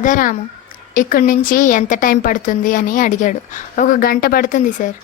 పద రాము, ఇక్కడి నుంచి ఎంత టైం పడుతుంది అని అడిగాడు. 1 గంట పడుతుంది సార్.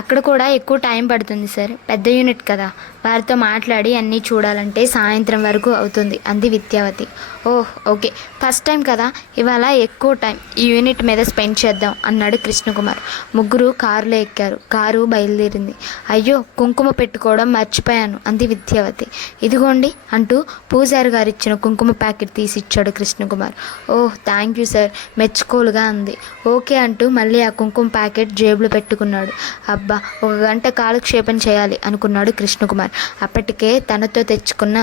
అక్కడ కూడా ఎక్కువ టైం పడుతుంది సార్, పెద్ద యూనిట్ కదా, వారితో మాట్లాడి అన్నీ చూడాలంటే సాయంత్రం వరకు అవుతుంది అంది విద్యావతి. ఓహ్ ఓకే, ఫస్ట్ టైం కదా, ఇవాళ ఎక్కువ టైం ఈ యూనిట్ మీద స్పెండ్ చేద్దాం అన్నాడు కృష్ణకుమార్. ముగ్గురు కారులో ఎక్కారు. కారు బయలుదేరింది. అయ్యో, కుంకుమ పెట్టుకోవడం మర్చిపోయాను అంది విద్యావతి. ఇదిగోండి అంటూ పూజారి గారు ఇచ్చిన కుంకుమ ప్యాకెట్ తీసి ఇచ్చాడు కృష్ణకుమార్. ఓహ్ థ్యాంక్ యూ సార్, మెచ్చుకోలుగా అంది. ఓకే అంటూ మళ్ళీ ఆ కుంకుమ ప్యాకెట్ జేబులో పెట్టుకున్నాడు. అబ్బా, 1 గంట కాలక్షేపం చేయాలి అనుకున్నాడు కృష్ణకుమార్. అప్పటికే తనతో తెచ్చుకున్న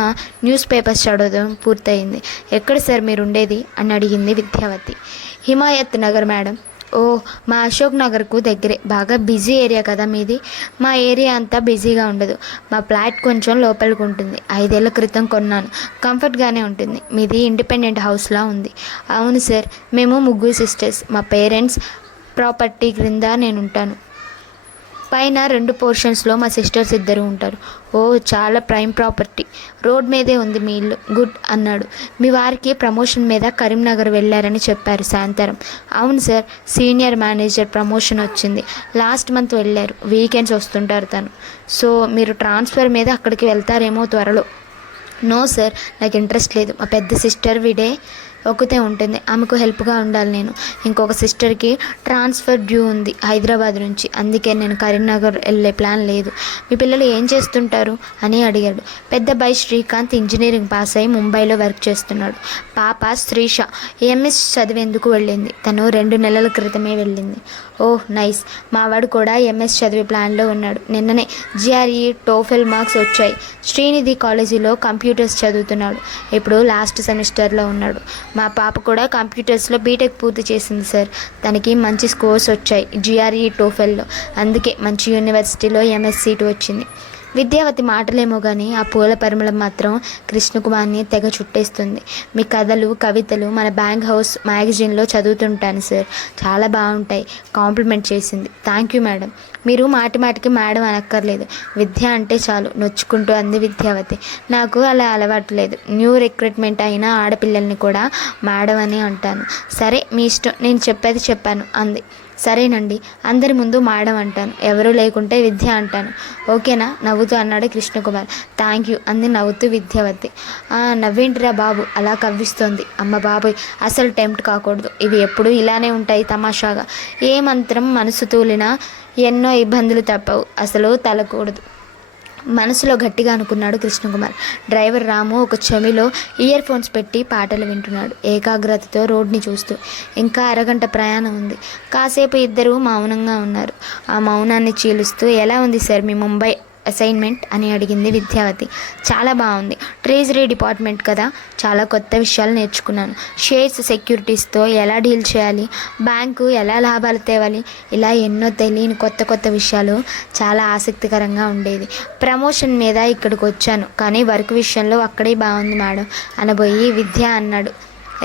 న్యూస్ పేపర్స్ చదవడం పూర్తయింది. ఎక్కడ సార్ మీరు ఉండేది అని అడిగింది విద్యావతి. హిమాయత్ నగర్ మేడం. ఓ, మా అశోక్ నగర్కు దగ్గరే. బాగా బిజీ ఏరియా కదా మీది. మా ఏరియా అంతా బిజీగా ఉండదు. మా ఫ్లాట్ కొంచెం లోపలికి ఉంటుంది. 5 ఏళ్ల క్రితం కొన్నాను. కంఫర్ట్గానే ఉంటుంది. మీది ఇండిపెండెంట్ హౌస్లా ఉంది. అవును సార్, మేము 3 సిస్టర్స్. మా పేరెంట్స్ ప్రాపర్టీ క్రింద నేను ఉంటాను. పైన 2 పోర్షన్స్లో మా సిస్టర్స్ 2 ఉంటారు. ఓ, చాలా ప్రైమ్ ప్రాపర్టీ. రోడ్ మీదే ఉంది మీ ఇల్లు. గుడ్ అన్నాడు. మీ వారికి ప్రమోషన్ మీద కరీంనగర్ వెళ్ళారని చెప్పారు సాయంత్రం. అవును సార్, సీనియర్ మేనేజర్ ప్రమోషన్ వచ్చింది. లాస్ట్ మంత్ వెళ్ళారు. వీకెండ్స్ వస్తుంటారు తను. సో మీరు ట్రాన్స్ఫర్ మీద అక్కడికి వెళ్తారేమో త్వరలో. నో సార్, నాకు ఇంట్రెస్ట్ లేదు. మా పెద్ద సిస్టర్ విడే ఒకతే ఉంటుంది. ఆమెకు హెల్ప్గా ఉండాలి నేను. ఇంకొక సిస్టర్కి ట్రాన్స్ఫర్ డ్యూ ఉంది హైదరాబాద్ నుంచి. అందుకే నేను కరీంనగర్ వెళ్ళే ప్లాన్ లేదు. మీ పిల్లలు ఏం చేస్తుంటారు అని అడిగాడు. పెద్ద అబ్బాయి శ్రీకాంత్ ఇంజనీరింగ్ పాస్ అయి ముంబైలో వర్క్ చేస్తున్నాడు. పాప శ్రీష ఎంఎస్ చదివేందుకు వెళ్ళింది. తను 2 నెలల క్రితమే వెళ్ళింది. Oh nice. మావాడు కూడా ఎంఎస్ చదివే ప్లాన్లో ఉన్నాడు. నిన్ననే జిఆర్ఈ టోఫెల్ మార్క్స్ వచ్చాయి. శ్రీనిధి కాలేజీలో కంప్యూటర్స్ చదువుతున్నాడు. ఇప్పుడు లాస్ట్ సెమిస్టర్లో ఉన్నాడు. మా పాప కూడా కంప్యూటర్స్లో బీటెక్ పూర్తి చేసింది సార్. తనకి మంచి స్కోర్స్ వచ్చాయి జిఆర్ఈ టోఫెల్లో. అందుకే మంచి యూనివర్సిటీలో ఎంఎస్ సీటు వచ్చింది. విద్యావతి మాటలేమో కానీ ఆ పూల పరిమళం మాత్రం కృష్ణకుమార్ని తెగ చుట్టేస్తుంది. మీ కథలు, కవితలు మన బ్యాంక్ హౌస్ మ్యాగజైన్లో చదువుతుంటాను సార్. చాలా బాగుంటాయి. కాంప్లిమెంట్ చేసింది. Thank you madam. మీరు మాటికి మేడం అనక్కర్లేదు. విద్య అంటే చాలు నొచ్చుకుంటూ అంది విద్యావతి. నాకు అలా అలవాటు లేదు. న్యూ రిక్రూట్మెంట్ అయిన ఆడపిల్లల్ని కూడా మేడం అని అంటాను. సరే మీ ఇష్టం, నేను చెప్పేది చెప్పాను అంది. సరేనండి, అందరి ముందు మేడం అంటాను, ఎవరూ లేకుంటే విద్య అంటాను. ఓకేనా నవ్వుతూ అన్నాడు కృష్ణకుమార్. థ్యాంక్ యూ అంది నవ్వుతూ విద్యావతి. నవ్వేంటిరా బాబు అలా కవ్విస్తోంది. అమ్మ బాబోయ్, అసలు టెంప్ట్ కాకూడదు. ఇవి ఎప్పుడు ఇలానే ఉంటాయి తమాషాగా. ఏ మంత్రం మనసు తూలినా ఎన్నో ఇబ్బందులు తప్పవు. అసలు తలకూడదు మనసులో గట్టిగా అనుకున్నాడు కృష్ణకుమార్. డ్రైవర్ రాము ఒక చెవిలో ఇయర్ ఫోన్స్ పెట్టి పాటలు వింటున్నాడు ఏకాగ్రతతో రోడ్ని చూస్తూ. ఇంకా 1 గంట ప్రయాణం ఉంది. కాసేపు ఇద్దరూ మౌనంగా ఉన్నారు. ఆ మౌనాన్ని చీలుస్తూ, ఎలా ఉంది సార్ మీ ముంబై అసైన్మెంట్ అని అడిగింది విద్యావతి. చాలా బాగుంది. ట్రెజరీ డిపార్ట్మెంట్ కదా, చాలా కొత్త విషయాలు నేర్చుకున్నాను. షేర్స్, సెక్యూరిటీస్తో ఎలా డీల్ చేయాలి, బ్యాంకు ఎలా లాభాలు తేవాలి, ఇలా ఎన్నో తెలియని కొత్త విషయాలు. చాలా ఆసక్తికరంగా ఉండేది. ప్రమోషన్ మీద ఇక్కడికి వచ్చాను, కానీ వర్క్ విషయంలో అక్కడే బాగుంది మేడం అనబోయి విద్య అన్నాడు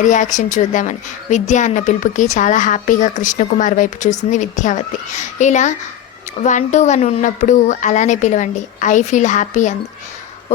రియాక్షన్ చూద్దామని. విద్య అన్న పిలుపుకి చాలా హ్యాపీగా కృష్ణకుమార్ వైపు చూసింది విద్యావతి. ఇలా 1 to 1 ఉన్నప్పుడు అలానే పిలవండి, ఐ ఫీల్ హ్యాపీ అంది.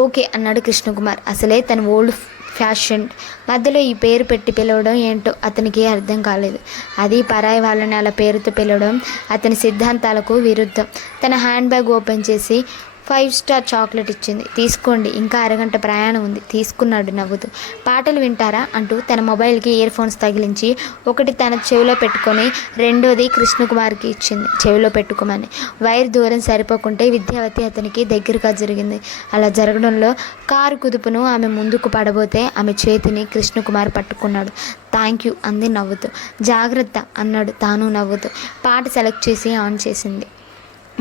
ఓకే అన్నాడు కృష్ణకుమార్. అసలే తను ఓల్డ్ ఫ్యాషన్, మధ్యలో ఈ పేరు పెట్టి పిలవడం ఏంటో అతనికి అర్థం కాలేదు. అది పరాయి వాళ్ళని అలా పేరుతో పిలవడం అతని సిద్ధాంతాలకు విరుద్ధం. తన హ్యాండ్ బ్యాగ్ ఓపెన్ చేసి 5 స్టార్ చాక్లెట్ ఇచ్చింది. తీసుకోండి, ఇంకా 1 గంట ప్రయాణం ఉంది తీసుకున్నాడు నవ్వుతూ. పాటలు వింటారా అంటూ తన మొబైల్కి ఇయర్ ఫోన్స్ తగిలించి ఒకటి తన చెవిలో పెట్టుకొని రెండోది కృష్ణకుమార్కి ఇచ్చింది చెవిలో పెట్టుకోమని. వైర్ దూరం సరిపోకుంటే విద్యావతి అతనికి దగ్గరగా జరిగింది. అలా జరగడంలో కారు కుదుపును ఆమె ముందుకు పడబోతే ఆమె చేతిని కృష్ణకుమార్ పట్టుకున్నాడు. థ్యాంక్ యూ అంది నవ్వుతూ. జాగ్రత్త అన్నాడు తాను నవ్వుతూ. పాట సెలెక్ట్ చేసి ఆన్ చేసింది.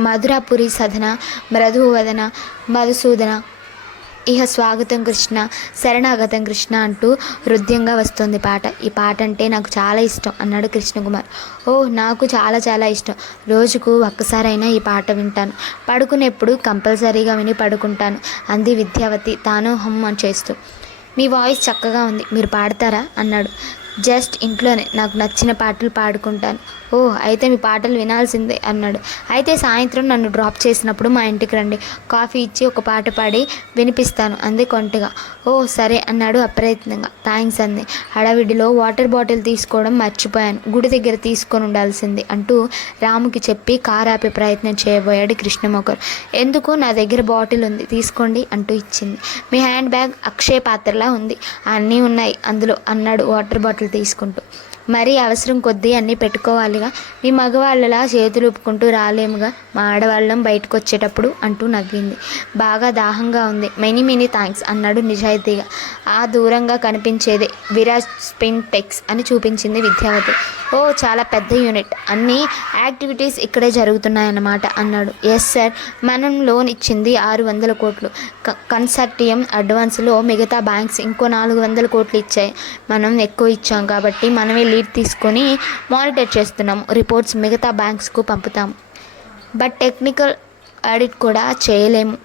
మధురాపురి సదన మృదువదన మధుసూదన ఇహ స్వాగతం కృష్ణ శరణాగతం కృష్ణ అంటూ హృదయంగా వస్తుంది పాట. ఈ పాట అంటే నాకు చాలా ఇష్టం అన్నాడు కృష్ణకుమార్. ఓహ్ నాకు చాలా ఇష్టం. రోజుకు ఒక్కసారైనా ఈ పాట వింటాను. పడుకునేప్పుడు కంపల్సరీగా విని పడుకుంటాను అంది విద్యావతి తాను హమ్ చేస్తూ. మీ వాయిస్ చక్కగా ఉంది, మీరు పాడతారా అన్నాడు. జస్ట్ ఇంట్లోనే నాకు నచ్చిన పాటలు పాడుకుంటాను. ఓ అయితే మీ పాటలు వినాల్సిందే అన్నాడు. అయితే సాయంత్రం నన్ను డ్రాప్ చేసినప్పుడు మా ఇంటికి రండి, కాఫీ ఇచ్చి ఒక పాట పాడి వినిపిస్తాను అంది కొంటెగా. ఓ సరే అన్నాడు అప్రయత్నంగా. థ్యాంక్స్ అంది. హడావిడిలో వాటర్ బాటిల్ తీసుకోవడం మర్చిపోయాను, గుడి దగ్గర తీసుకొని ఉండాల్సింది అంటూ రాముకి చెప్పి కారు ఆపే ప్రయత్నం చేయబోయాడు కృష్ణమోహన్. ఎందుకు, నా దగ్గర బాటిల్ ఉంది తీసుకోండి అంటూ ఇచ్చింది. మీ హ్యాండ్ బ్యాగ్ అక్షయ పాత్రలా ఉంది, అన్నీ ఉన్నాయి అందులో అన్నాడు వాటర్ బాటిల్ తీసుకుంటూ. మరీ అవసరం కొద్దీ అన్నీ పెట్టుకోవాలిగా, మీ మగవాళ్ళలా చేతులు ఊపుకుంటూ రాలేముగా, మా ఆడవాళ్ళం బయటకు వచ్చేటప్పుడు అంటూ నవ్వింది. బాగా దాహంగా ఉంది, మెనీ థ్యాంక్స్ అన్నాడు నిజాయితీగా. ఆ దూరంగా కనిపించేదే విరాజ్ స్పిన్ టెక్స్ అని చూపించింది విద్యావతి. ఓ చాలా పెద్ద యూనిట్, అన్ని యాక్టివిటీస్ ఇక్కడే జరుగుతున్నాయన్నమాట అన్నాడు. ఎస్ సార్, మనం లోన్ ఇచ్చింది 600 కోట్లు, కన్సార్టియం అడ్వాన్స్లో మిగతా బ్యాంక్స్ ఇంకో 400 కోట్లు ఇచ్చాయి. మనం ఎక్కువ ఇచ్చాం కాబట్టి మనమే లీడ్ తీసుకొని మానిటర్ చేస్తున్నాము, రిపోర్ట్స్ మిగతా బ్యాంక్స్కు పంపుతాము. బట్ టెక్నికల్ ఆడిట్ కూడా చేయలేము.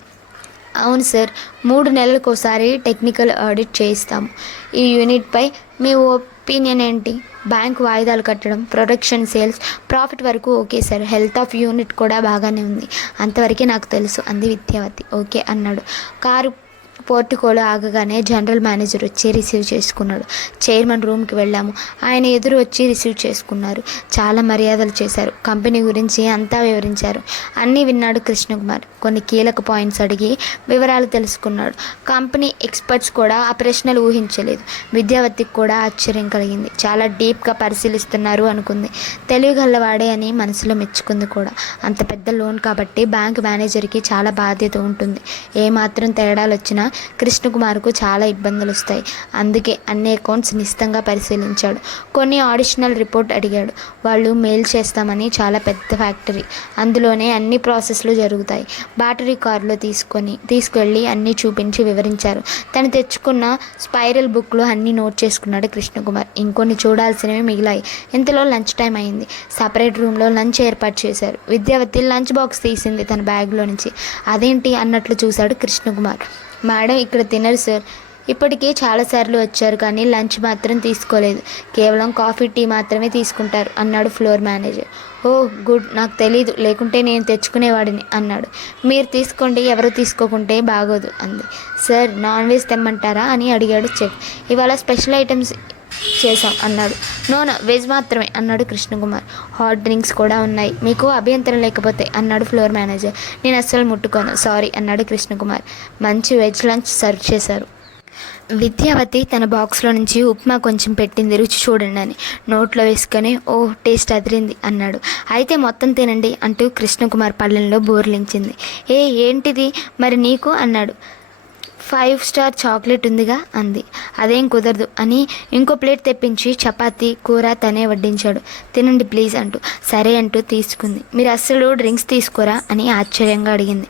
అవును సార్, 3 నెలలకోసారి టెక్నికల్ ఆడిట్ చేయిస్తాము. ఈ యూనిట్పై మీ ఒపీనియన్ ఏంటి? బ్యాంక్ వాయిదాలు కట్టడం, ప్రొడక్షన్, సేల్స్, ప్రాఫిట్ వరకు okay sir, health of unit కూడా బాగానే ఉంది, అంతవరకే నాకు తెలుసు అంది విద్యావతి. ఓకే అన్నాడు. కారు పోర్టికోలో ఆగగానే జనరల్ మేనేజర్ వచ్చి రిసీవ్ చేసుకున్నాడు. చైర్మన్ రూమ్కి వెళ్ళాము. ఆయన ఎదురు వచ్చి రిసీవ్ చేసుకున్నారు. చాలా మర్యాదలు చేశారు. కంపెనీ గురించి అంతా వివరించారు. అన్నీ విన్నాడు కృష్ణకుమార్. కొన్ని కీలక పాయింట్స్ అడిగి వివరాలు తెలుసుకున్నాడు. కంపెనీ ఎక్స్పర్ట్స్ కూడా ఆ ప్రశ్నలు ఊహించలేదు. విద్యావతికి కూడా ఆశ్చర్యం కలిగింది. చాలా డీప్గా పరిశీలిస్తున్నారు అనుకుంది. తెలివిగల్లవాడే అని మనసులో మెచ్చుకుంది కూడా. అంత పెద్ద లోన్ కాబట్టి బ్యాంక్ మేనేజర్కి చాలా బాధ్యత ఉంటుంది. ఏమాత్రం తేడాలు వచ్చినా కృష్ణకుమార్కు చాలా ఇబ్బందులు వస్తాయి. అందుకే అన్ని అకౌంట్స్ నిశితంగా పరిశీలించాడు. కొన్ని ఆడిషనల్ రిపోర్ట్ అడిగాడు. వాళ్ళు మెయిల్ చేస్తామని, చాలా పెద్ద ఫ్యాక్టరీ, అందులోనే అన్ని ప్రాసెస్లు జరుగుతాయి. బ్యాటరీ కారులో తీసుకెళ్ళి అన్నీ చూపించి వివరించారు. తను తెచ్చుకున్న స్పైరల్ బుక్లో అన్నీ నోట్ చేసుకున్నాడు కృష్ణకుమార్. ఇంకొన్ని చూడాల్సినవి మిగిలాయి. ఇంతలో లంచ్ టైం అయింది. సపరేట్ రూమ్లో లంచ్ ఏర్పాటు చేశారు. విద్యావతి లంచ్ బాక్స్ తీసింది తన బ్యాగ్లో నుంచి. అదేంటి అన్నట్లు చూశాడు కృష్ణకుమార్. మేడం ఇక్కడ తినరు సార్, ఇప్పటికే చాలాసార్లు వచ్చారు కానీ లంచ్ మాత్రం తీసుకోలేదు, కేవలం కాఫీ టీ మాత్రమే తీసుకుంటారు అన్నాడు ఫ్లోర్ మేనేజర్. ఓ గుడ్, నాకు తెలీదు, లేకుంటే నేను తెచ్చుకునేవాడిని అన్నాడు. మీరు తీసుకోండి, ఎవరు తీసుకోకుంటే బాగోదు అంది. సార్ నాన్ వెజ్ తెమ్మంటారా అని అడిగాడు చెఫ్. ఇవాళ స్పెషల్ ఐటమ్స్ చేశాం అన్నాడు. నోనో వెజ్ మాత్రమే అన్నాడు కృష్ణకుమార్. హాట్ డ్రింక్స్ కూడా ఉన్నాయి, మీకు అభ్యంతరం లేకపోతే అన్నాడు ఫ్లోర్ మేనేజర్. నేను అస్సలు ముట్టుకోను, సారీ అన్నాడు కృష్ణకుమార్. మంచి వెజ్ లంచ్ సర్వ్ చేశారు. విద్యావతి తన బాక్స్లో నుంచి ఉప్మా కొంచెం పెట్టింది, రుచి చూడండి అని. నోట్లో వేసుకొని ఓ టేస్ట్ అదిరింది అన్నాడు. అయితే మొత్తం తినండి అంటూ కృష్ణకుమార్ పళ్ళెంలో బోర్లించింది. ఏంటిది మరి నీకు అన్నాడు. 5 స్టార్ చాక్లెట్ ఉందిగా అంది. అదేం కుదరదు అని ఇంకో ప్లేట్ తెప్పించి చపాతీ కూర తనే వడ్డించాడు. తినండి ప్లీజ్ అంటూ. సరే అంటూ తీసుకుంది. మీరు అస్సలు డ్రింక్స్ తీసుకోరా అని ఆశ్చర్యంగా అడిగింది.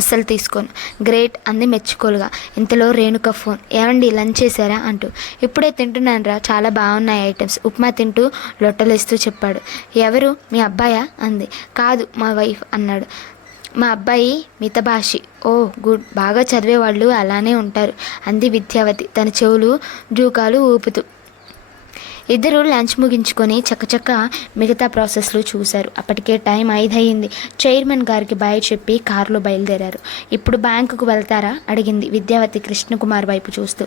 అస్సలు తీసుకోను. గ్రేట్ అంది మెచ్చుకోలుగా. ఇంతలో రేణుక ఫోన్. ఏమండి లంచ్ చేశారా అంటూ. ఇప్పుడే తింటున్నాను రా, చాలా బాగున్నాయి ఐటమ్స్, ఉప్మా తింటూ లొట్టలేస్తూ చెప్పాడు. ఎవరు, మీ అబ్బాయా అంది. కాదు మా వైఫ్ అన్నాడు. మా అబ్బాయి మితభాషి. ఓ గుడ్, బాగా చదివేవాళ్ళు అలానే ఉంటారు అంది విద్యావతి తన చెవులు జూకాలు ఊపుతూ. ఇద్దరు లంచ్ ముగించుకొని చకచక మిగతా ప్రాసెస్లు చూశారు. అప్పటికే టైం 5 అయింది. చైర్మన్ గారికి బాయ్ చెప్పి కారులో బయలుదేరారు. ఇప్పుడు బ్యాంకుకు వెళ్తారా అడిగింది విద్యావతి కృష్ణకుమార్ వైపు చూస్తూ.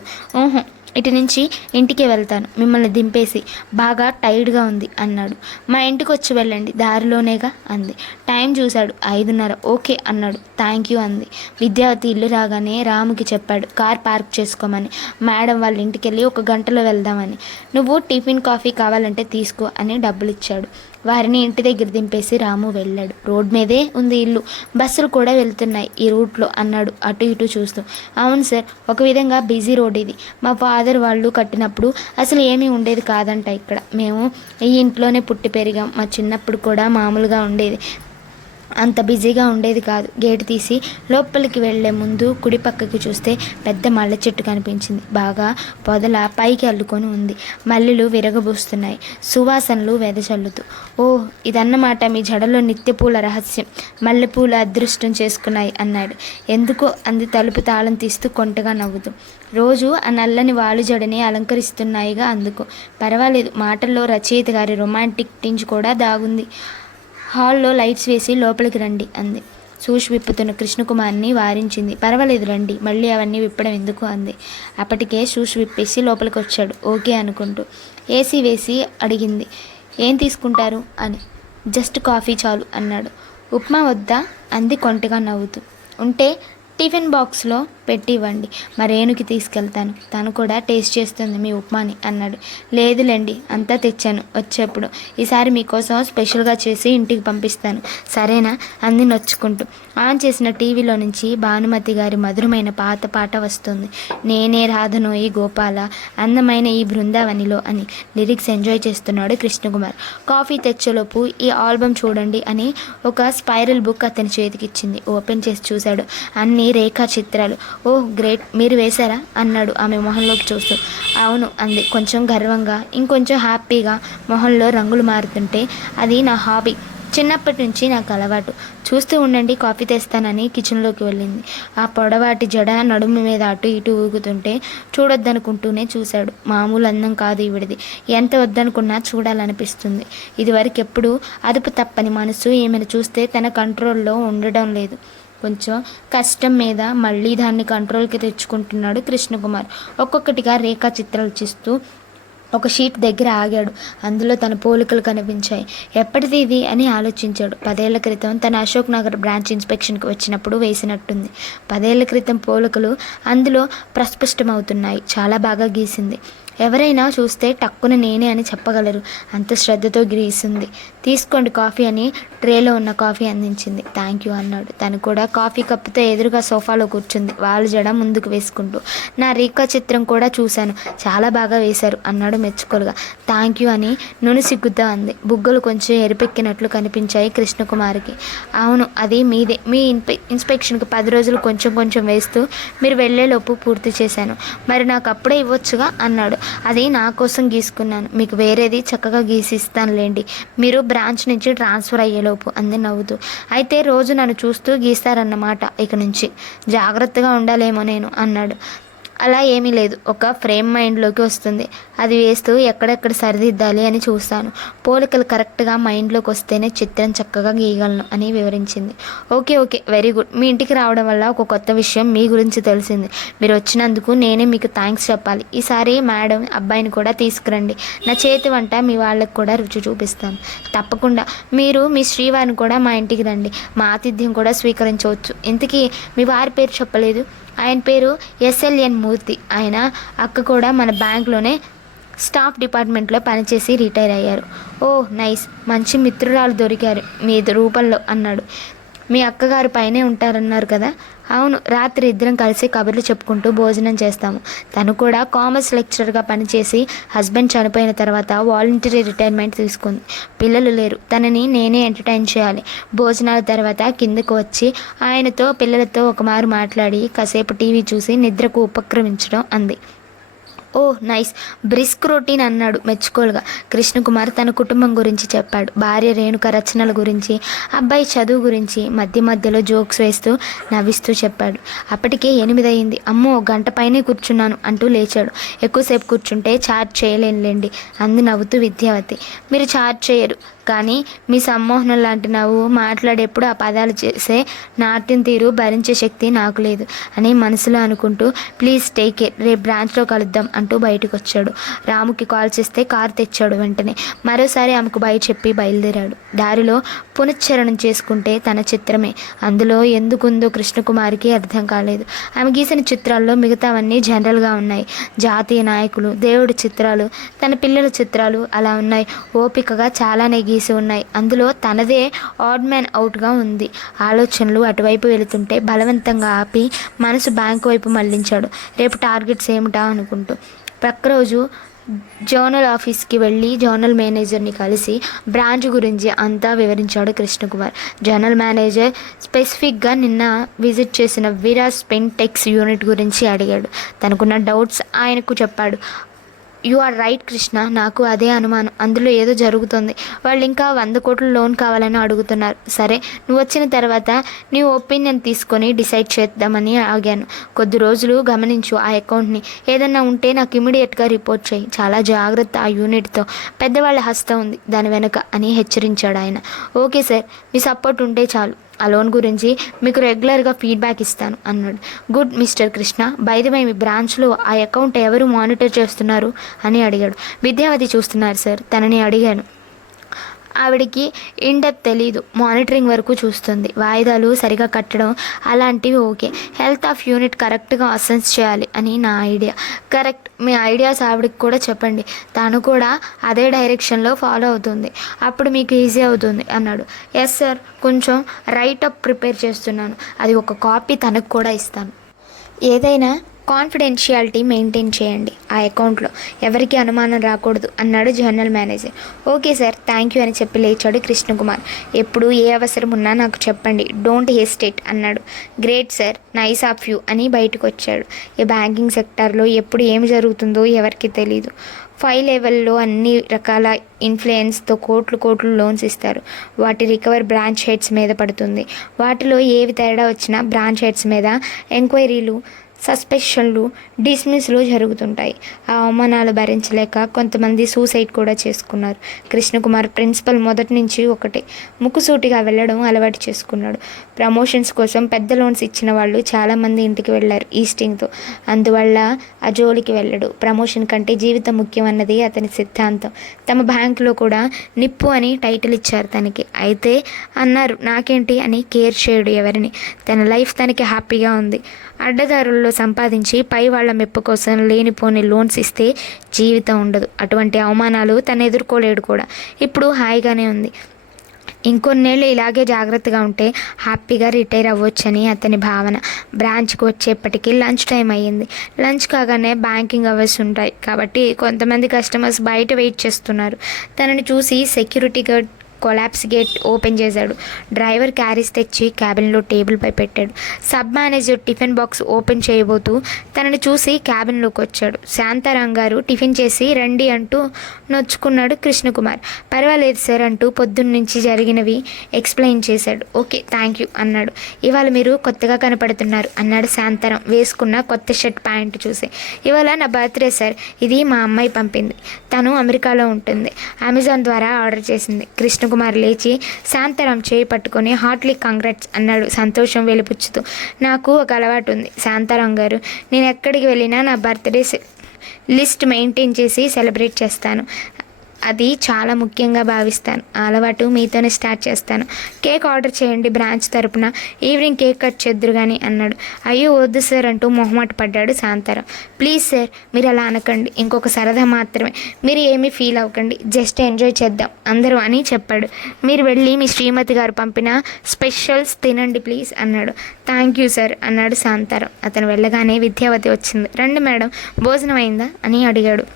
ఇటు నుంచి ఇంటికే వెళ్తాను, మిమ్మల్ని దింపేసి, బాగా టైర్డ్గా ఉంది అన్నాడు. మా ఇంటికి వచ్చి వెళ్ళండి, దారిలోనేగా అంది. టైం చూశాడు. 5:30. ఓకే అన్నాడు. థ్యాంక్ యూ అంది. విద్యావతి ఇల్లు రాగానే రాముకి చెప్పాడు కార్ పార్క్ చేసుకోమని. మేడం వాళ్ళ ఇంటికి వెళ్ళి 1 గంటలో వెళ్దామని. నువ్వు టిఫిన్ కాఫీ కావాలంటే తీసుకో అని డబ్బులు ఇచ్చాడు. వారిని ఇంటి దగ్గర దింపేసి రాము వెళ్ళాడు. రోడ్ మీదే ఉంది ఇల్లు, బస్సులు కూడా వెళ్తున్నాయి ఈ రూట్లో అన్నాడు అటు ఇటు చూస్తూ. అవును సార్, ఒక విధంగా బిజీ రోడ్ ఇది. మా ఫాదర్ వాళ్ళు కట్టినప్పుడు అసలు ఏమీ ఉండేది కాదంట ఇక్కడ. మేము ఈ ఇంట్లోనే పుట్టి పెరిగాం. మా చిన్నప్పుడు కూడా మామూలుగా ఉండేది. అంత బిజీగా ఉండేది కాదు. గేటు తీసి లోపలికి వెళ్లే ముందు కుడి పక్కకి చూస్తే పెద్ద మల్లె చెట్టు కనిపించింది. బాగా పొదల పైకి అల్లుకొని ఉంది. మల్లెలు విరగబూస్తున్నాయి, సువాసనలు వెదజల్లుతూ. ఓ, ఇదన్నమాట మీ జడలో నిత్యపూల రహస్యం. మల్లెపూల అదృష్టం చేసుకున్నాయి అన్నాడు. ఎందుకో అంది తలుపు తాళం తీస్తూ కొంటగా నవ్వుతూ. రోజు ఆ నల్లని వాలు జడని అలంకరిస్తున్నాయిగా అందుకు. పర్వాలేదు, మాటల్లో రచయిత గారి రొమాంటిక్ టింజ్ కూడా దాగుంది. హాల్లో లైట్స్ వేసి లోపలికి రండి అంది. షూస్ విప్పుతున్న కృష్ణకుమార్ని వారించింది. పర్వాలేదు రండి, మళ్ళీ అవన్నీ విప్పడం ఎందుకు అంది. అప్పటికే షూస్ విప్పేసి లోపలికి వచ్చాడు ఓకే అనుకుంటూ. ఏసీ వేసి అడిగింది, ఏం తీసుకుంటారు అని. జస్ట్ కాఫీ చాలు అన్నాడు. ఉప్మా వద్దా అంది కొంటగా నవ్వుతూ. ఉంటే టిఫిన్ బాక్స్లో పెట్టి ఇవ్వండి, మరేనుకి తీసుకెళ్తాను, తను కూడా టేస్ట్ చేస్తుంది మీ ఉప్మాని అన్నాడు. లేదులేండి, అంతా తెచ్చాను వచ్చేప్పుడు, ఈసారి మీకోసం స్పెషల్గా చేసి ఇంటికి పంపిస్తాను సరేనా అంది నొచ్చుకుంటూ. ఆన్ చేసిన టీవీలో నుంచి భానుమతి గారి మధురమైన పాత పాట వస్తుంది. నేనే రాధనోయి గోపాల అందమైన ఈ బృందావనిలో అని లిరిక్స్ ఎంజాయ్ చేస్తున్నాడు కృష్ణకుమార్. కాఫీ తెచ్చేలోపు ఈ ఆల్బమ్ చూడండి అని ఒక స్పైరల్ బుక్ అతని చేతికిచ్చింది. ఓపెన్ చేసి చూశాడు. అన్ని రేఖా చిత్రాలు. ఓ గ్రేట్, మీరు వేశారా అన్నాడు ఆమె మొహంలోకి చూస్తూ. అవును అంది కొంచెం గర్వంగా, ఇంకొంచెం హ్యాపీగా. మొహంలో రంగులు మారుతుంటే. అది నా హాబీ, చిన్నప్పటి నుంచి నాకు అలవాటు. చూస్తూ ఉండండి, కాఫీ తెస్తానని కిచెన్లోకి వెళ్ళింది. ఆ పొడవాటి జడ నడుము మీద అటు ఇటు ఊగుతుంటే చూడొద్దనుకుంటూనే చూశాడు. మామూలు అందం కాదు ఈవిడిది, ఎంత వద్దనుకున్నా చూడాలనిపిస్తుంది. ఇదివరకు ఎప్పుడు అదుపు తప్పని మనసు ఈమెను చూస్తే తన కంట్రోల్లో ఉండడం లేదు. కొంచెం కష్టం మీద మళ్ళీ దాన్ని కంట్రోల్కి తెచ్చుకుంటున్నాడు కృష్ణకుమార్. ఒక్కొక్కటిగా రేఖా చిత్రాలు చేస్తూ ఒక షీట్ దగ్గర ఆగాడు. అందులో తన పోలికలు కనిపించాయి. ఎప్పటిది ఇది అని ఆలోచించాడు. 10 ఏళ్ల క్రితం తన అశోక్ నగర్ బ్రాంచ్ ఇన్స్పెక్షన్కి వచ్చినప్పుడు వేసినట్టుంది. 10 ఏళ్ల క్రితం పోలికలు అందులో ప్రస్పష్టమవుతున్నాయి. చాలా బాగా గీసింది. ఎవరైనా చూస్తే టక్కున నేనే అని చెప్పగలరు, అంత శ్రద్ధతో గీసింది. తీసుకోండి కాఫీ అని ట్రేలో ఉన్న కాఫీ అందించింది. థ్యాంక్ యూ అన్నాడు. తను కూడా కాఫీ కప్పుతో ఎదురుగా సోఫాలో కూర్చుంది, వాళ్ళ జడ ముందుకు వేసుకుంటూ. నా రేఖా చిత్రం కూడా చూశాను, చాలా బాగా వేశారు అన్నాడు మెచ్చుకోలుగా. థ్యాంక్ యూ అని నును సిగ్గుతో అంది. బుగ్గలు కొంచెం ఎరిపెక్కినట్లు కనిపించాయి కృష్ణకుమార్కి. అవును, అది మీదే. మీ ఇన్స్పెక్షన్కి 10 రోజులు కొంచెం కొంచెం వేస్తూ మీరు వెళ్ళేలోపు పూర్తి చేశాను. మరి నాకు అప్పుడే ఇవ్వచ్చుగా అన్నాడు. అది నా కోసం గీసుకున్నాను, మీకు వేరేది చక్కగా గీసిస్తానులేండి, మీరు బ్రాంచ్ నుంచి ట్రాన్స్ఫర్ అయ్యేలోపు అంది నవ్వుతూ. అయితే రోజు నన్ను చూస్తూ గీస్తారన్నమాట ఇక నుంచి. జాగ్రత్తగా ఉండాలేమో నేను అన్నాడు. అలా ఏమీ లేదు, ఒక ఫ్రేమ్ మైండ్లోకి వస్తుంది, అది వేస్తూ ఎక్కడెక్కడ సరిదిద్దాలి అని చూస్తాను. పోలికలు కరెక్ట్గా మైండ్లోకి వస్తేనే చిత్రం చక్కగా గీయగలను అని వివరించింది. Okay okay, very good. మీ ఇంటికి రావడం వల్ల ఒక కొత్త విషయం మీ గురించి తెలిసింది. మీరు వచ్చినందుకు నేనే మీకు థ్యాంక్స్ చెప్పాలి. ఈసారి మేడం అబ్బాయిని కూడా తీసుకురండి, నా చేతి వంట మీ వాళ్ళకి కూడా రుచి చూపిస్తాను. తప్పకుండా. మీరు మీ శ్రీవారిని కూడా మా ఇంటికి రండి, మా ఆతిథ్యం కూడా స్వీకరించవచ్చు. ఇంతకీ మీ వారి పేరు చెప్పలేదు. ఆయన పేరు SLN మూర్తి. ఆయన అక్క కూడా మన బ్యాంక్లోనే స్టాఫ్ డిపార్ట్మెంట్లో పనిచేసి రిటైర్ అయ్యారు. ఓ నైస్, మంచి మిత్రురాలు దొరికారు మీ రూపంలో అన్నాడు. మీ అక్కగారు పైనే ఉంటారన్నారు కదా. అవును, రాత్రి ఇద్దరం కలిసి కబుర్లు చెప్పుకుంటూ భోజనం చేస్తాము. తను కూడా కామర్స్ లెక్చరర్గా పనిచేసి హస్బెండ్ చనిపోయిన తర్వాత వాలంటరీ రిటైర్మెంట్ తీసుకుంది. పిల్లలు లేరు, తనని నేనే ఎంటర్టైన్ చేయాలి. భోజనాల తర్వాత కిందకు వచ్చి ఆయనతో పిల్లలతో ఒకమారు మాట్లాడి కాసేపు టీవీ చూసి నిద్రకు ఉపక్రమించడం అంది. ఓ నైస్, బ్రిస్క్ రొటీన్ అన్నాడు మెచ్చుకోలుగా. కృష్ణకుమార్ తన కుటుంబం గురించి చెప్పాడు. భార్య రేణుక రచనల గురించి, అబ్బాయి చదువు గురించి మధ్య మధ్యలో జోక్స్ వేస్తూ నవ్విస్తూ చెప్పాడు. అప్పటికే 8 అయింది. అమ్మో, గంట పైనే కూర్చున్నాను అంటూ లేచాడు. ఎక్కువసేపు కూర్చుంటే ఛార్జ్ చేయలేనులేండి అంది నవ్వుతూ విద్యావతి. మీరు ఛార్జ్ చేయరు, కానీ మీ సమ్మోహనం లాంటి నవ్వు మాట్లాడేప్పుడు ఆ పదాలు చేసే నాట్యం తీరు భరించే శక్తి నాకు లేదు అని మనసులో అనుకుంటూ ప్లీజ్ టేక్ కేర్, రేపు బ్రాంచ్లో కలుద్దాం అంటూ బయటకు వచ్చాడు. రాముకి కాల్ చేస్తే కారు తెచ్చాడు. వెంటనే మరోసారి ఆమెకు బై చెప్పి బయలుదేరాడు. దారిలో పునశ్చరణం చేసుకుంటే తన చిత్రమే. అందులో ఎందుకుందో కృష్ణకుమారికి అర్థం కాలేదు. ఆమె గీసిన చిత్రాల్లో మిగతావన్నీ జనరల్గా ఉన్నాయి. జాతీయ నాయకులు, దేవుడి చిత్రాలు, తన పిల్లల చిత్రాలు అలా ఉన్నాయి. ఓపికగా చాలానే గీసి ఉన్నాయి. అందులో తనదే ఆడ్ మ్యాన్ అవుట్గా ఉంది. ఆలోచనలు అటువైపు వెళుతుంటే బలవంతంగా ఆపి మనసు బ్యాంకు వైపు మళ్లించాడు. రేపు టార్గెట్స్ ఏమిటా అనుకుంటూ. ప్రక్కరోజు జోనల్ ఆఫీస్కి వెళ్ళి జోనల్ మేనేజర్ని కలిసి బ్రాంచ్ గురించి అంతా వివరించాడు కృష్ణకుమార్. జోనల్ మేనేజర్ స్పెసిఫిక్గా నిన్న విజిట్ చేసిన విరాజ్ పెన్ టెక్స్ యూనిట్ గురించి అడిగాడు. తనకున్న డౌట్స్ ఆయనకు చెప్పాడు. యు ఆర్ రైట్ కృష్ణ, నాకు అదే అనుమానం. అందులో ఏదో జరుగుతుంది. వాళ్ళు ఇంకా 100 కోట్ల లోన్ కావాలని అడుగుతున్నారు. సరే, నువ్వు వచ్చిన తర్వాత నీ ఒపీనియన్ తీసుకొని డిసైడ్ చేద్దామని ఆగాను. కొద్ది రోజులు గమనించు ఆ అకౌంట్ని. ఏదన్నా ఉంటే నాకు ఇమీడియట్గా రిపోర్ట్ చేయి. చాలా జాగ్రత్త, ఆ యూనిట్తో పెద్దవాళ్ళ హస్తం ఉంది దాని వెనుక అని హెచ్చరించాడు ఆయన. ఓకే సార్, మీ సపోర్ట్ ఉంటే చాలు. ఆ లోన్ గురించి మీకు రెగ్యులర్గా ఫీడ్బ్యాక్ ఇస్తాను అన్నాడు. Good mister Krishna, by the way మీ బ్రాంచ్లో ఆ అకౌంట్ ఎవరు మానిటర్ చేస్తున్నారు అని అడిగాడు. విద్యావతి చూస్తున్నారు సార్, తనని అడిగాను. ఆవిడికి ఇన్డెప్త్ తెలీదు, మానిటరింగ్ వరకు చూస్తుంది. వాయిదాలు సరిగా కట్టడం అలాంటివి ఓకే. హెల్త్ ఆఫ్ యూనిట్ కరెక్ట్గా అసెన్స్ చేయాలి అని నా ఐడియా. కరెక్ట్, మీ ఐడియాస్ ఆవిడకి కూడా చెప్పండి. తను కూడా అదే డైరెక్షన్లో ఫాలో అవుతుంది. అప్పుడు మీకు ఈజీ అవుతుంది అన్నాడు. ఎస్ సార్, కొంచెం రైటప్ ప్రిపేర్ చేస్తున్నాను. అది ఒక కాపీ తనకు కూడా ఇస్తాను. ఏదైనా కాన్ఫిడెన్షియాలిటీ మెయింటైన్ చేయండి. ఆ అకౌంట్లో ఎవరికి అనుమానం రాకూడదు అన్నాడు general manager. Okay sir, thank you అని చెప్పి లేచాడు కృష్ణకుమార్. ఎప్పుడు ఏ అవసరం ఉన్నా నాకు చెప్పండి, డోంట్ హెసిటేట్ అన్నాడు. Great sir, nice of you అని బయటకు వచ్చాడు. ఈ బ్యాంకింగ్ సెక్టార్లో ఎప్పుడు ఏమి జరుగుతుందో ఎవరికి తెలీదు. 5 లెవెల్లో అన్ని రకాల ఇన్ఫ్లుయెన్స్తో కోట్లు లోన్స్ ఇస్తారు. వాటి రికవర్ బ్రాంచ్ హెడ్స్ మీద పడుతుంది. వాటిలో ఏవి తేడా వచ్చినా బ్రాంచ్ హెడ్స్ మీద ఎంక్వైరీలు, సస్పెన్షన్లు, డిస్మిస్లు జరుగుతుంటాయి. ఆ అవమానాలు భరించలేక కొంతమంది సూసైడ్ కూడా చేసుకున్నారు. కృష్ణకుమార్ ప్రిన్సిపల్ మొదటి నుంచి ఒకటే, ముక్కుసూటిగా వెళ్ళడం అలవాటు చేసుకున్నాడు. ప్రమోషన్స్ కోసం పెద్ద లోన్స్ ఇచ్చిన వాళ్ళు చాలామంది ఇంటికి వెళ్ళారు ఈస్టింగ్తో. అందువల్ల ఆ జోలికి వెళ్ళడు. ప్రమోషన్ కంటే జీవితం ముఖ్యమన్నది అతని సిద్ధాంతం. తమ బ్యాంకులో కూడా నిప్పు అని టైటిల్ ఇచ్చారు తనకి. అయితే అన్నారు నాకేంటి అని కేర్ చేయడు ఎవరిని. తన లైఫ్ తనకి హ్యాపీగా ఉంది. అడ్డదారుల్లో సంపాదించి పై వాళ్ళ మెప్పు కోసం లేనిపోని లోన్స్ ఇస్తే జీవితం ఉండదు. అటువంటి అవమానాలు తను ఎదుర్కోలేడు కూడా. ఇప్పుడు హాయిగానే ఉంది. ఇంకొన్నేళ్ళు ఇలాగే జాగ్రత్తగా ఉంటే హ్యాపీగా రిటైర్ అవ్వచ్చని అతని భావన. బ్రాంచ్కి వచ్చేప్పటికి లంచ్ టైం అయ్యింది. లంచ్ కాగానే బ్యాంకింగ్ అవర్స్ ఉంటాయి కాబట్టి కొంతమంది కస్టమర్స్ బయట వెయిట్ చేస్తున్నారు. తనని చూసి security guard collapse gate open చేశాడు. డ్రైవర్ క్యారీస్ తెచ్చి క్యాబిన్లో టేబుల్పై పెట్టాడు. Sub manager tiffin box open చేయబోతూ తనని చూసి క్యాబిన్లోకి వచ్చాడు. శాంతారాం గారు టిఫిన్ చేసి రండి అంటూ నొచ్చుకున్నాడు కృష్ణకుమార్. పర్వాలేదు సార్ అంటూ పొద్దున్నుంచి జరిగినవి ఎక్స్ప్లెయిన్ చేశాడు. ఓకే, థ్యాంక్ యూ అన్నాడు. ఇవాళ మీరు కొత్తగా కనపడుతున్నారు అన్నాడు శాంతారాం వేసుకున్న కొత్త షర్ట్ ప్యాంట్ చూసి. ఇవాళ నా బర్త్డే సార్, ఇది మా అమ్మాయి పంపింది. తను అమెరికాలో ఉంటుంది, అమెజాన్ ద్వారా ఆర్డర్ చేసింది. కృష్ణకుమార్ లేచి శాంతారాం చేయి పట్టుకొని హార్ట్లీ కంగ్రాట్స్ అన్నాడు సంతోషం వెలిపుచ్చుతూ. నాకు ఒక అలవాటు ఉంది శాంతారాం గారు, నేను ఎక్కడికి వెళ్ళినా నా బర్త్డే లిస్ట్ మెయింటైన్ చేసి సెలబ్రేట్ చేస్తాను. అది చాలా ముఖ్యంగా భావిస్తాను. ఆ అలవాటు మీతోనే స్టార్ట్ చేస్తాను. కేక్ ఆర్డర్ చేయండి బ్రాంచ్ తరపున, ఈవినింగ్ కేక్ కట్ చేద్దురు కానీ అన్నాడు. అయ్యో వద్దు సార్ అంటూ మొహమాట పడ్డాడు శాంతారాం. ప్లీజ్ సార్, మీరు అలా అనకండి, ఇంకొక సరదా మాత్రమే, మీరు ఏమీ ఫీల్ అవ్వకండి, జస్ట్ ఎంజాయ్ చేద్దాం అందరూ అని చెప్పాడు. మీరు వెళ్ళి మీ శ్రీమతి గారు పంపిన స్పెషల్స్ తినండి ప్లీజ్ అన్నాడు. థ్యాంక్ యూ సార్ అన్నాడు శాంతారాం. అతను వెళ్ళగానే విద్యావతి వచ్చింది. రండి మేడం, భోజనం అయిందా అని అడిగాడు.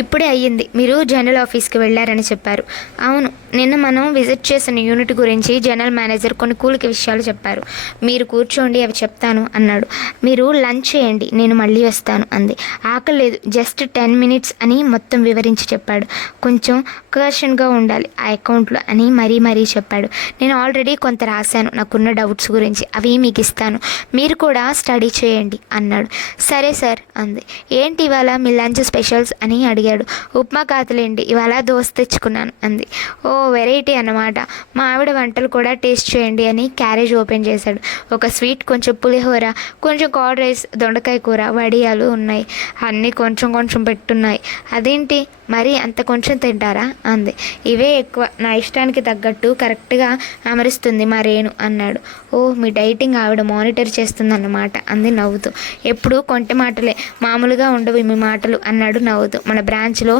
ఇప్పుడే అయ్యింది. మీరు జనరల్ ఆఫీస్కి వెళ్ళారని చెప్పారు. అవును, నిన్న మనం విజిట్ చేసిన యూనిట్ గురించి జనరల్ మేనేజర్ కొన్ని కూలిక విషయాలు చెప్పారు. మీరు కూర్చోండి, అవి చెప్తాను అన్నాడు. మీరు లంచ్ చేయండి, నేను మళ్ళీ వస్తాను అంది. ఆకలేదు, జస్ట్ 10 మినిట్స్ అని మొత్తం వివరించి చెప్పాడు. కొంచెం కర్షన్గా ఉండాలి ఆ అకౌంట్లో అని మరీ చెప్పాడు. నేను ఆల్రెడీ కొంత రాశాను నాకున్న డౌట్స్ గురించి, అవి మీకు ఇస్తాను, మీరు కూడా స్టడీ చేయండి అన్నాడు. సరే సార్ అంది. ఏంటి ఇవాళ మీ లంచ్ స్పెషల్స్ అని అడిగాడు. ఉప్మా కాదులేండి, ఇవాళ దోశ తెచ్చుకున్నాను అంది. ఓ వెరైటీ అన్నమాట, మా ఆవిడ వంటలు కూడా టేస్ట్ చేయండి అని క్యారేజ్ ఓపెన్ చేశాడు. ఒక స్వీట్, కొంచెం పులిహోర, కొంచెం కర్డ్ రైస్, దొండకాయ కూర, వడియాలు ఉన్నాయి. అన్నీ కొంచెం పెట్టున్నాయి. అదేంటి మరి అంత కొంచెం తింటారా అంది. ఇవే ఎక్కువ, నా ఇష్టానికి తగ్గట్టు కరెక్ట్గా అమరుస్తుంది మా రేణు అన్నాడు. ఓ మీ డైటింగ్ ఆవిడ మానిటర్ చేస్తుందన్నమాట అంది నవ్వుతూ. ఎప్పుడు కొంటె మాటలే, మామూలుగా ఉండవు మీ మాటలు అన్నాడు నవ్వుతూ. మన బ్రాంచ్లో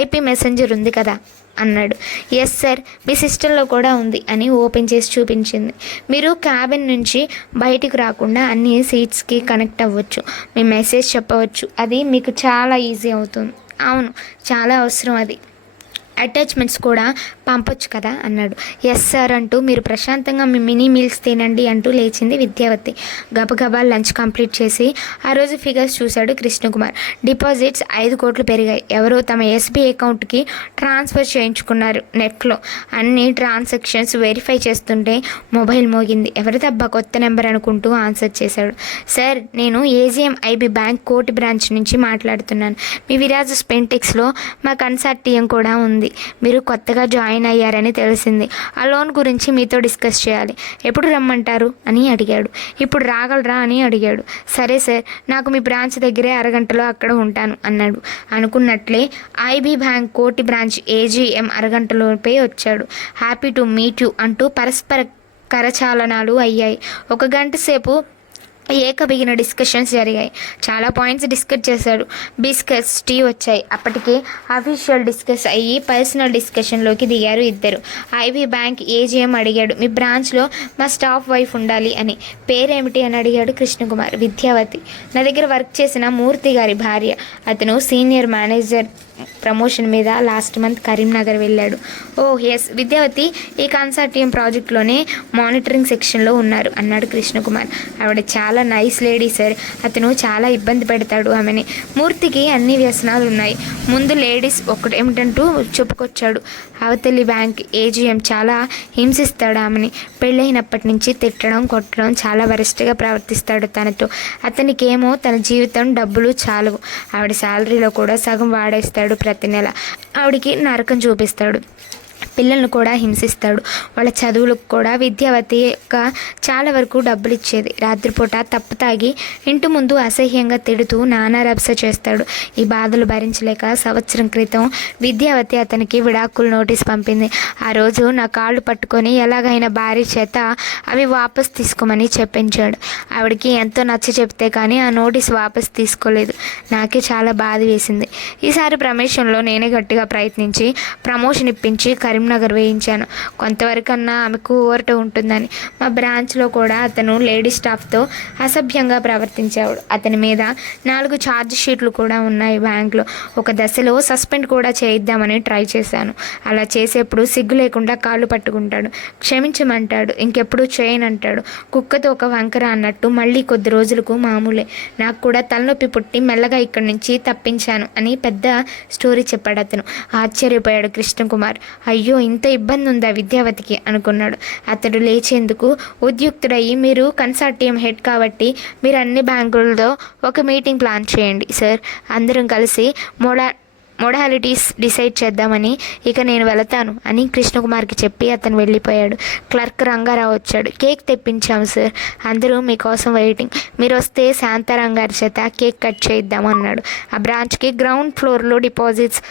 ఐపీ మెసెంజర్ ఉంది కదా అన్నాడు. ఎస్ సార్, మీ సిస్టంలో కూడా ఉంది అని ఓపెన్ చేసి చూపించింది. మీరు క్యాబిన్ నుంచి బయటికి రాకుండా అన్ని సీట్స్కి కనెక్ట్ అవ్వచ్చు, మీ మెసేజ్ చెప్పవచ్చు, అది మీకు చాలా ఈజీ అవుతుంది. అవును, చాలా అవసరం అది. అటాచ్మెంట్స్ కూడా పంపొచ్చు కదా అన్నాడు. ఎస్ సార్ అంటూ మీరు ప్రశాంతంగా మీ మినీ మీల్స్ తినండి అంటూ లేచింది విద్యావతి. గబగబా లంచ్ కంప్లీట్ చేసి ఆ రోజు ఫిగర్స్ చూశాడు కృష్ణకుమార్. డిపాజిట్స్ 5 కోట్లు పెరిగాయి. ఎవరో తమ ఎస్బీఐ అకౌంట్కి ట్రాన్స్ఫర్ చేయించుకున్నారు. నెట్లో అన్ని ట్రాన్సాక్షన్స్ వెరిఫై చేస్తుంటే మొబైల్ మోగింది. ఎవరిదబ్బా కొత్త నెంబర్ అనుకుంటూ ఆన్సర్ చేశాడు. సార్, నేను ఏజిఎం ఐబీ బ్యాంక్ కోటి బ్రాంచ్ నుంచి మాట్లాడుతున్నాను. మీ విరాజ్ స్పెంటెక్స్లో మా కన్సార్టియం కూడా ఉంది. మీరు కొత్తగా జాయిన్ అయ్యారని తెలిసింది. ఆ లోన్ గురించి మీతో డిస్కస్ చేయాలి. ఎప్పుడు రమ్మంటారు అని అడిగాడు. ఇప్పుడు రాగలరా అని అడిగాడు. సరే సార్, నాకు మీ బ్రాంచ్ దగ్గరే అరగంటలో అక్కడ ఉంటాను అన్నాడు. అనుకున్నట్లే ఐబీ బ్యాంక్ కోటి బ్రాంచ్ ఏజీఎం అరగంటలోపే వచ్చాడు. హ్యాపీ టు మీట్ యూ అంటూ పరస్పర కరచాలనాలు అయ్యాయి. 1 గంట సేపు ఏకబిగిన డిస్కషన్స్ జరిగాయి. చాలా పాయింట్స్ డిస్కస్ చేశాడు. బిస్కట్స్, టీ వచ్చాయి. అప్పటికే అఫీషియల్ డిస్కస్ అయ్యి పర్సనల్ డిస్కషన్లోకి దిగారు ఇద్దరు. ఐబీ బ్యాంక్ ఏజీఎం అడిగాడు, మీ బ్రాంచ్లో మా స్టాఫ్ వైఫ్ ఉండాలి అని. పేరేమిటి అని అడిగాడు కృష్ణకుమార్. విద్యావతి. నా దగ్గర వర్క్ చేసిన మూర్తి గారి భార్య. అతను సీనియర్ మేనేజర్ ప్రమోషన్ మీద లాస్ట్ మంత్ కరీంనగర్ వెళ్ళాడు. ఓహ్ ఎస్, విద్యావతి ఈ కన్సార్టియం ప్రాజెక్ట్లోనే మానిటరింగ్ సెక్షన్లో ఉన్నారు అన్నాడు కృష్ణకుమార్. ఆవిడ చాలా నైస్ లేడీ సార్, అతను చాలా ఇబ్బంది పెడతాడు ఆమెని. మూర్తికి అన్ని వ్యసనాలు ఉన్నాయి. ముందు లేడీస్ ఒకటేమిటంటూ చెప్పుకొచ్చాడు. అవతలి బ్యాంక్ ఏజీఎం చాలా హింసిస్తాడు ఆమెని. పెళ్ళైనప్పటి నుంచి తిట్టడం, కొట్టడం, చాలా వరిష్టగా ప్రవర్తిస్తాడు తనతో. అతనికేమో తన జీవితం, డబ్బులు చాలవు. ఆవిడ శాలరీలో కూడా సగం వాడేస్తాడు ప్రతి నెల. ఆవిడికి నరకం చూపిస్తాడు. పిల్లలను కూడా హింసిస్తాడు. వాళ్ళ చదువులకు కూడా విద్యావతి చాలా వరకు డబ్బులు ఇచ్చేది. రాత్రిపూట తప్పు తాగి ఇంటి ముందు అసహ్యంగా తిడుతూ నానా రభస చేస్తాడు. ఈ బాధలు భరించలేక సంవత్సరం క్రితం విద్యావతి అతనికి విడాకుల నోటీస్ పంపింది. ఆ రోజు నా కాళ్ళు పట్టుకొని ఎలాగైనా భార్య చేత అవి వాపస్ తీసుకోమని చెప్పించాడు. ఆవిడకి ఎంతో నచ్చ చెప్తే కానీ ఆ నోటీస్ వాపస్ తీసుకోలేదు. నాకే చాలా బాధ వేసింది. ఈసారి ప్రమోషన్లో నేనే గట్టిగా ప్రయత్నించి ప్రమోషన్ ఇప్పించి కరీంనగర్ వేయించాను. కొంతవరకన్నా ఆమెకు ఊరట ఉంటుందని. మా బ్రాంచ్లో కూడా అతను లేడీ స్టాఫ్తో అసభ్యంగా ప్రవర్తించాడు. అతని మీద 4 ఛార్జ్ షీట్లు కూడా ఉన్నాయి బ్యాంక్లో. ఒక దశలో సస్పెండ్ కూడా చేయిద్దామని ట్రై చేశాను. అలా చేసేప్పుడు సిగ్గు లేకుండా కాళ్ళు పట్టుకుంటాడు, క్షమించమంటాడు, ఇంకెప్పుడు చేయనంటాడు. కుక్కతో ఒక వంకర అన్నట్టు మళ్ళీ కొద్ది రోజులకు మామూలే. నాకు కూడా తలనొప్పి పుట్టి మెల్లగా ఇక్కడి నుంచి తప్పించాను అని పెద్ద స్టోరీ చెప్పాడు అతను. ఆశ్చర్యపోయాడు కృష్ణకుమార్. అయ్యో, ఇంత ఇబ్బంది ఉందా విద్యావతికి అనుకున్నాడు. అతడు లేచేందుకు ఉద్యుక్తుడయ్యి, మీరు కన్సార్టియం హెడ్ కాబట్టి మీరు అన్ని బ్యాంకులతో ఒక మీటింగ్ ప్లాన్ చేయండి సార్. అందరం కలిసి మోడాలిటీస్ డిసైడ్ చేద్దామని. ఇక నేను వెళతాను అని కృష్ణకుమార్కి చెప్పి అతను వెళ్ళిపోయాడు. క్లర్క్ రంగారావు వచ్చాడు. కేక్ తెప్పించాము సార్, అందరూ మీకోసం వెయిటింగ్. మీరు వస్తే శాంతారాం గారి చేత కేక్ కట్ చేయిద్దాము అన్నాడు. ఆ బ్రాంచ్కి గ్రౌండ్ ఫ్లోర్లో డిపాజిట్స్,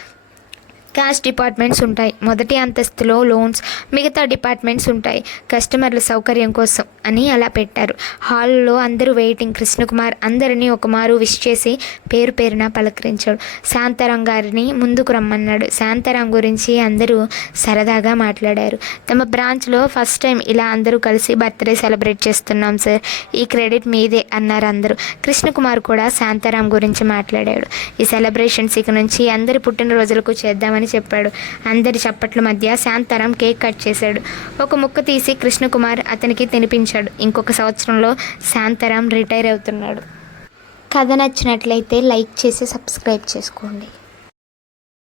క్యాష్ డిపార్ట్మెంట్స్ ఉంటాయి. మొదటి అంతస్తులో లోన్స్, మిగతా డిపార్ట్మెంట్స్ ఉంటాయి కస్టమర్ల సౌకర్యం కోసం అని అలా పెట్టారు. హాల్లో అందరూ వెయిటింగ్. కృష్ణకుమార్ అందరినీ ఒకమారు విష్ చేసి పేరు పేరున పలకరించాడు. శాంతారాం గారిని ముందుకు రమ్మన్నాడు. శాంతారాం గురించి అందరూ సరదాగా మాట్లాడారు. తమ బ్రాంచ్లో ఫస్ట్ టైం ఇలా అందరూ కలిసి బర్త్డే సెలబ్రేట్ చేస్తున్నాం సార్, ఈ క్రెడిట్ మీదే అన్నారు అందరూ. కృష్ణకుమార్ కూడా శాంతారాం గురించి మాట్లాడాడు. ఈ సెలబ్రేషన్స్ ఇక నుంచి అందరి పుట్టినరోజులకు చేద్దామని చెప్పాడు. అందరి చప్పట్ల మధ్య శాంతారాం కేక్ కట్ చేశాడు. ఒక ముక్క తీసి కృష్ణకుమార్ అతనికి తినిపించాడు. ఇంకొక సంవత్సరంలో శాంతారాం రిటైర్ అవుతున్నాడు. కథ నచ్చినట్లయితే లైక్ చేసి సబ్స్క్రైబ్ చేసుకోండి.